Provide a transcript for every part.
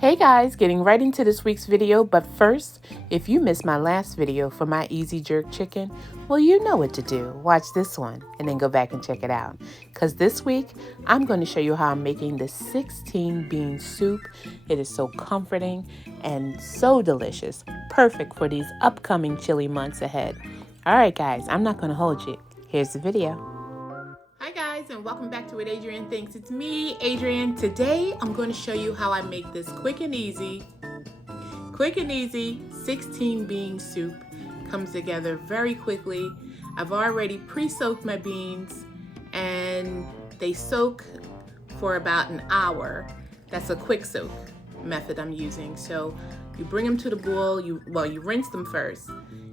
Hey guys, getting right into this week's video, but first, if you missed my last video for my easy jerk chicken, well, you know what to do. Watch this one and then go back and check it out. Because this week, I'm going to show you how I'm making this 16 bean soup. It is so comforting and so delicious, perfect for these upcoming chilly months ahead. All right guys, I'm not going to hold you. Here's the video. Hi guys, and welcome back to What Adrienne Thinks. It's me, Adrienne. Today I'm going to show you how I make this quick and easy 16 bean soup. Comes together very quickly. I've already pre-soaked my beans and they soak for about an hour. That's a quick soak method I'm using. So you bring them to the boil, you rinse them first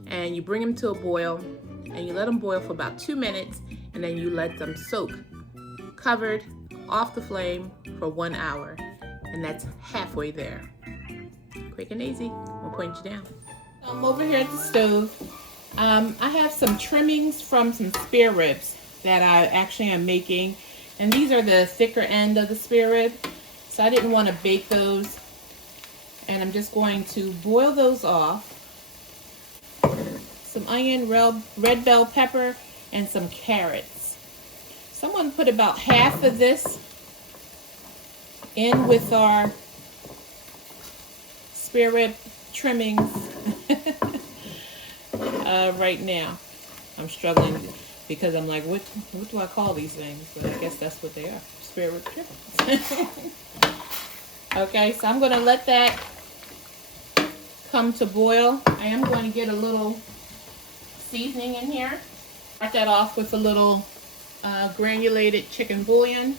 and you bring them to a boil and you let them boil for about 2 minutes. And then you let them soak, covered, off the flame for 1 hour. And that's halfway there. Quick and easy. I'll point you down. I'm over here at the stove. I have some trimmings from some spare ribs that I actually am making. And these are the thicker end of the spare rib. So I didn't want to bake those. And I'm just going to boil those off. Some onion, red bell pepper, and some carrots. Someone put about half of this in with our spare rib trimmings right now. I'm struggling because I'm like, what do I call these things? But I guess that's what they are, spare rib trimmings. Okay, so I'm going to let that come to boil. I am going to get a little seasoning in here. Start that off with a little granulated chicken bouillon.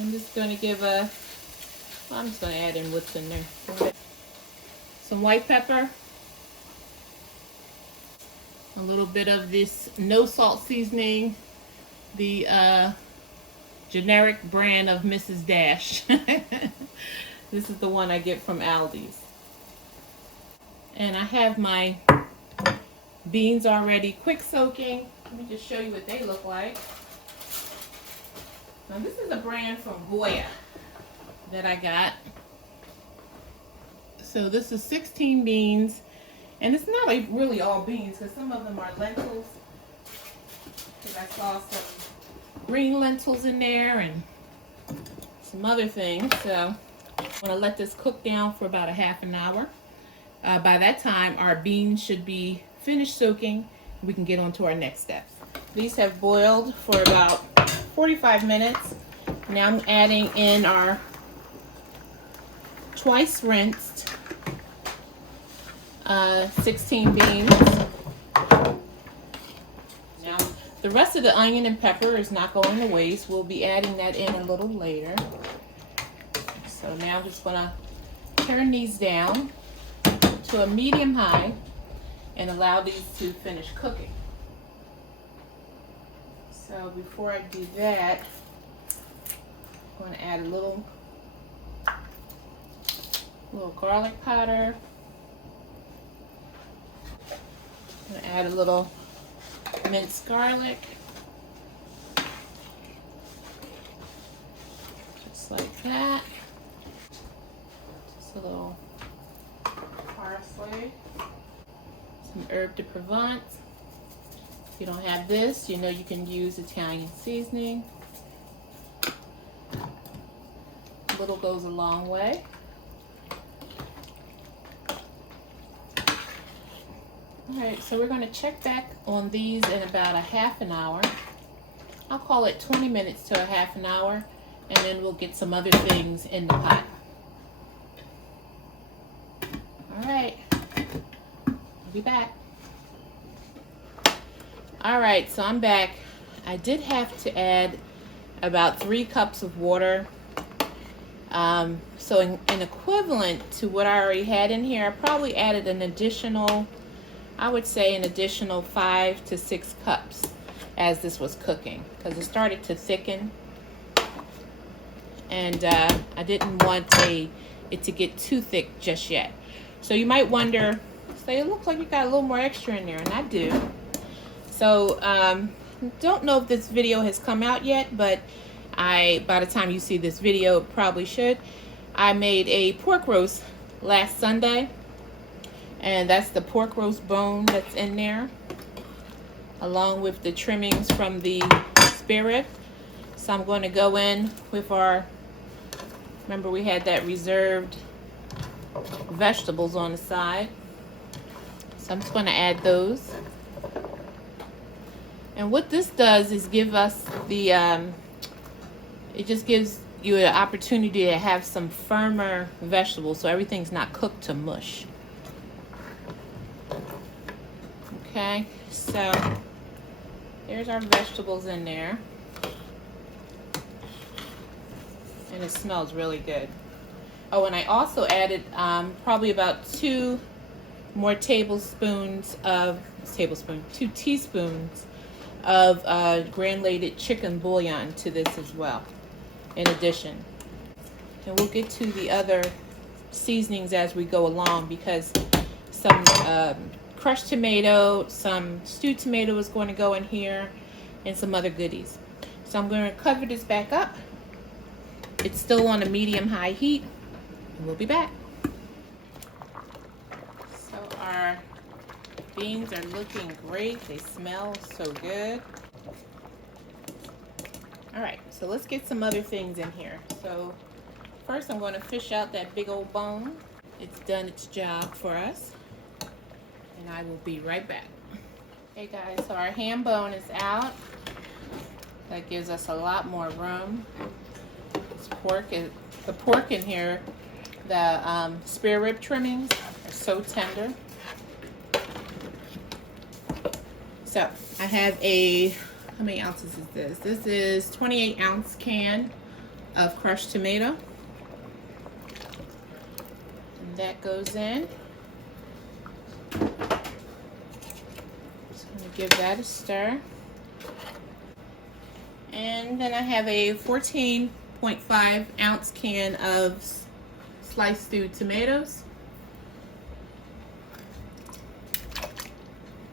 I'm just going to give I'm just going to add in what's in there. Some white pepper. A little bit of this no salt seasoning. The generic brand of Mrs. Dash. This is the one I get from Aldi's. And I have my beans already quick soaking. Let me just show you what they look like. Now this is a brand from Goya that I got. So this is 16 beans. And it's not like really all beans because some of them are lentils. Because I saw some green lentils in there and some other things. So I'm going to let this cook down for about a half an hour. By that time, our beans should be finished soaking. We can get on to our next steps. These have boiled for about 45 minutes. Now I'm adding in our twice rinsed 16 beans. Now the rest of the onion and pepper is not going to waste. We'll be adding that in a little later. So now I'm just going to turn these down to a medium high and allow these to finish cooking. So before I do that, I'm going to add a little garlic powder. I'm going to add a little minced garlic. Just like that. Just a little parsley, some herb de Provence. If you don't have this, you know you can use Italian seasoning. A little goes a long way. Alright, so we're going to check back on these in about a half an hour. I'll call it 20 minutes to a half an hour, and then we'll get some other things in the pot. Alright, I'll be back. Alright, so I'm back. I did have to add about 3 cups of water. So in equivalent to what I already had in here, I probably added an additional, I would say an additional 5 to 6 cups as this was cooking, because it started to thicken. And I didn't want it to get too thick just yet. So you might wonder, say, it looks like you got a little more extra in there, and I do. So don't know if this video has come out yet, but by the time you see this video, it probably should. I made a pork roast last Sunday, and that's the pork roast bone that's in there, along with the trimmings from the spare rib. So I'm going to go in with our, remember we had that reserved vegetables on the side. So I'm just going to add those. And what this does is give us the, it just gives you an opportunity to have some firmer vegetables so everything's not cooked to mush. Okay, so there's our vegetables in there. And it smells really good. Oh, and I also added probably about 2 more tablespoons of, 2 teaspoons of granulated chicken bouillon to this as well, in addition. And we'll get to the other seasonings as we go along, because some crushed tomato, some stewed tomato is going to go in here, and some other goodies. So I'm going to cover this back up. It's still on a medium-high heat, and we'll be back. So our beans are looking great. They smell so good. All right, so let's get some other things in here. So first I'm going to fish out that big old bone. It's done its job for us, and I will be right back. Okay guys, so our ham bone is out. That gives us a lot more room. This pork is, the pork in here, the spare rib trimmings are so tender. So I have a, how many ounces is this? This is 28-ounce can of crushed tomato. And that goes in. Just gonna give that a stir. And then I have a 14.5-ounce can of sliced stewed tomatoes.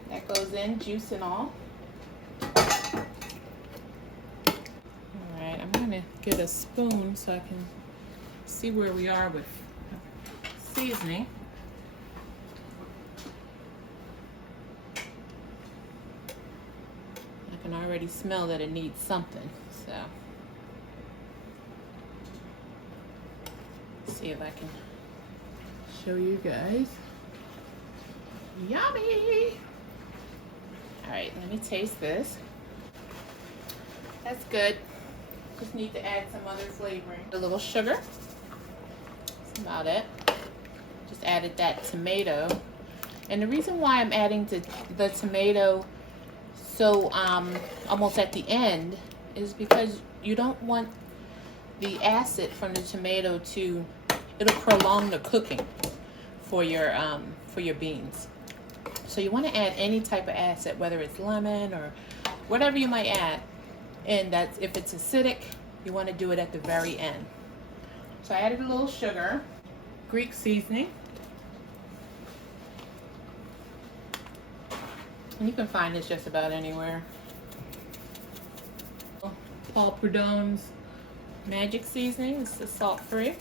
That goes in, juice and all. Alright, I'm gonna get a spoon so I can see where we are with seasoning. I can already smell that it needs something, so let's see if I can show you guys. Yummy! Alright, let me taste this. That's good. Just need to add some other flavoring. A little sugar. That's about it. Just added that tomato. And the reason why I'm adding the tomato so almost at the end is because you don't want the acid from the tomato to, it'll prolong the cooking for your beans. So you want to add any type of acid, whether it's lemon or whatever you might add. And that's, if it's acidic, you want to do it at the very end. So I added a little sugar, Greek seasoning. And you can find this just about anywhere. Paul Prudhomme's magic seasoning. This is salt-free.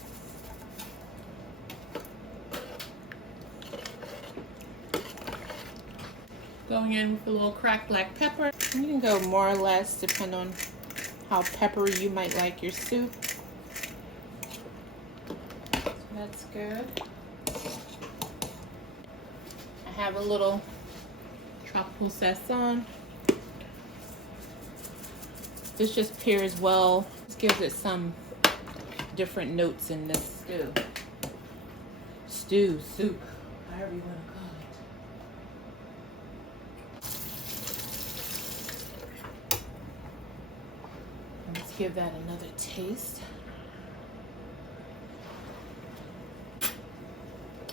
Going in with a little cracked black pepper. You can go more or less depending on how peppery you might like your soup. So that's good. I have a little tropical sazon. This just pairs well. This gives it some different notes in this stew, soup, however you want to call it. Let's give that another taste.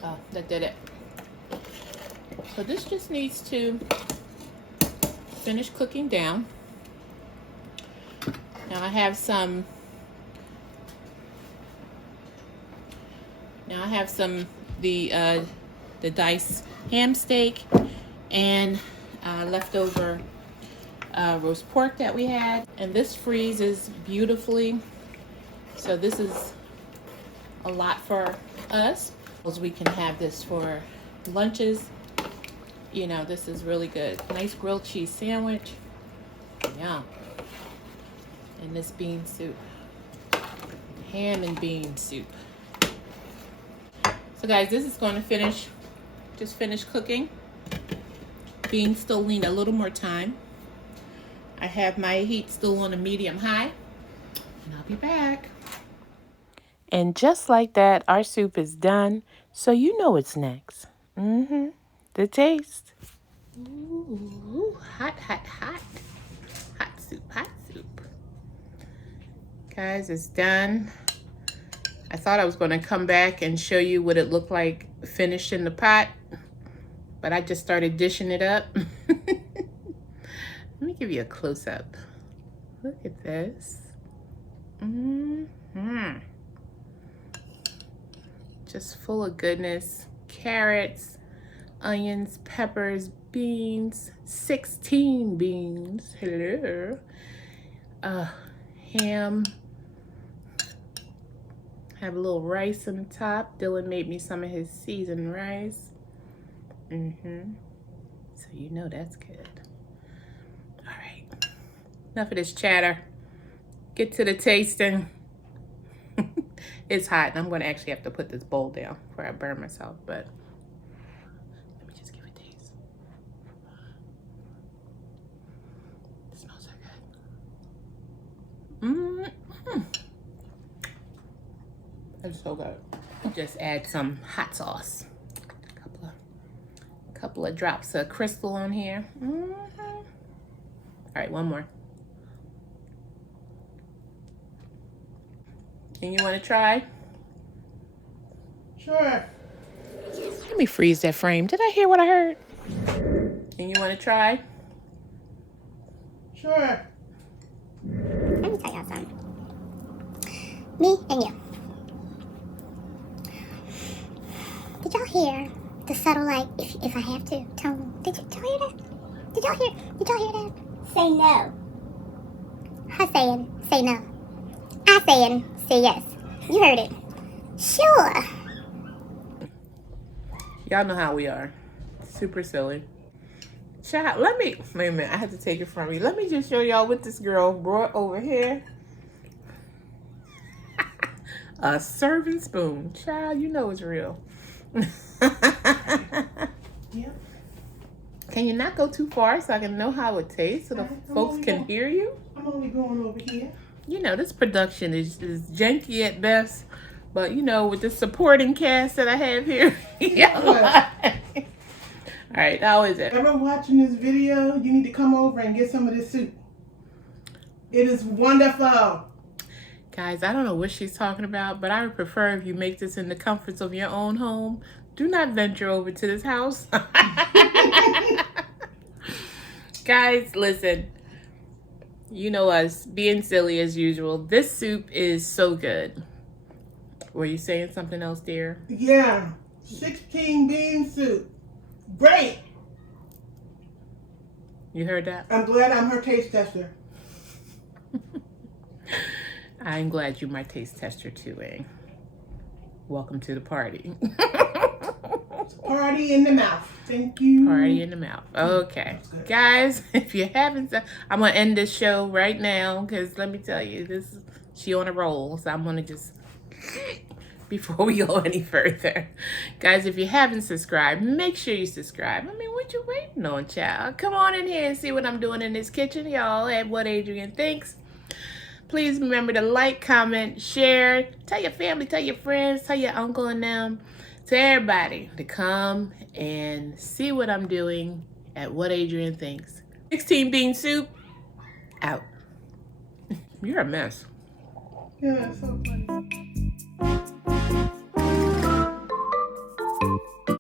Oh, that did it. So this just needs to finish cooking down. Now I have some the diced ham steak and leftover roast pork that we had. And this freezes beautifully. So this is a lot for us. We can have this for lunches. You know, this is really good. Nice grilled cheese sandwich. Yum. And this bean soup. Ham and bean soup. So guys, this is going to just finish cooking. Beans still need a little more time. I have my heat still on a medium high. And I'll be back. And just like that, our soup is done. So you know what's next. The taste. Ooh, hot, hot, hot. Hot soup, hot soup. Guys, it's done. I thought I was going to come back and show you what it looked like finished in the pot. But I just started dishing it up. Let me give you a close-up. Look at this. Just full of goodness. Carrots, onions, peppers, beans. 16 beans. Hello. Ham. Have a little rice on the top. Dylan made me some of his seasoned rice. So you know that's good. All right. Enough of this chatter. Get to the tasting. It's hot, and I'm going to actually have to put this bowl down before I burn myself, but let me just give it a taste. It smells so good. That's so good. Just add some hot sauce. A couple of drops of crystal on here. All right, one more. And you want to try? Sure. Let me freeze that frame. Did I hear what I heard? And you want to try? Sure. Let me tell y'all something. Me and you. Did y'all hear the subtle, like, if I have to, tone? Did y'all hear that? Did y'all hear that? Say no. Her saying, say no. I saying, say yes. You heard it. Sure. Y'all know how we are. Super silly. Child, wait a minute. I have to take it from you. Let me just show y'all what this girl brought over here. A serving spoon. Child, you know it's real. Yep. Can you not go too far so I can know how it tastes so the folks can hear you? I'm only going over here. You know, this production is janky at best. But, you know, with the supporting cast that I have here. Yeah. All right, how is it? Ever watching this video, you need to come over and get some of this soup. It is wonderful. Guys, I don't know what she's talking about, but I would prefer if you make this in the comforts of your own home. Do not venture over to this house. Guys, listen. You know us, being silly as usual. This soup is so good. Were you saying something else, dear? Yeah. 16 bean soup. Great. You heard that? I'm glad I'm her taste tester. I'm glad you're my taste tester too, eh? Welcome to the party. Party in the mouth. Thank you. Party in the mouth. Okay. Guys, if you haven't, I'm going to end this show right now because let me tell you, she on a roll. So I'm going to just, before we go any further. Guys, if you haven't subscribed, make sure you subscribe. I mean, what you waiting on, child? Come on in here and see what I'm doing in this kitchen, y'all, at What Adrian Thinks. Please remember to like, comment, share. Tell your family, tell your friends, tell your uncle and them. To everybody to come and see what I'm doing at What Adrian Thinks. 16 bean soup, out. You're a mess. Yeah, so funny.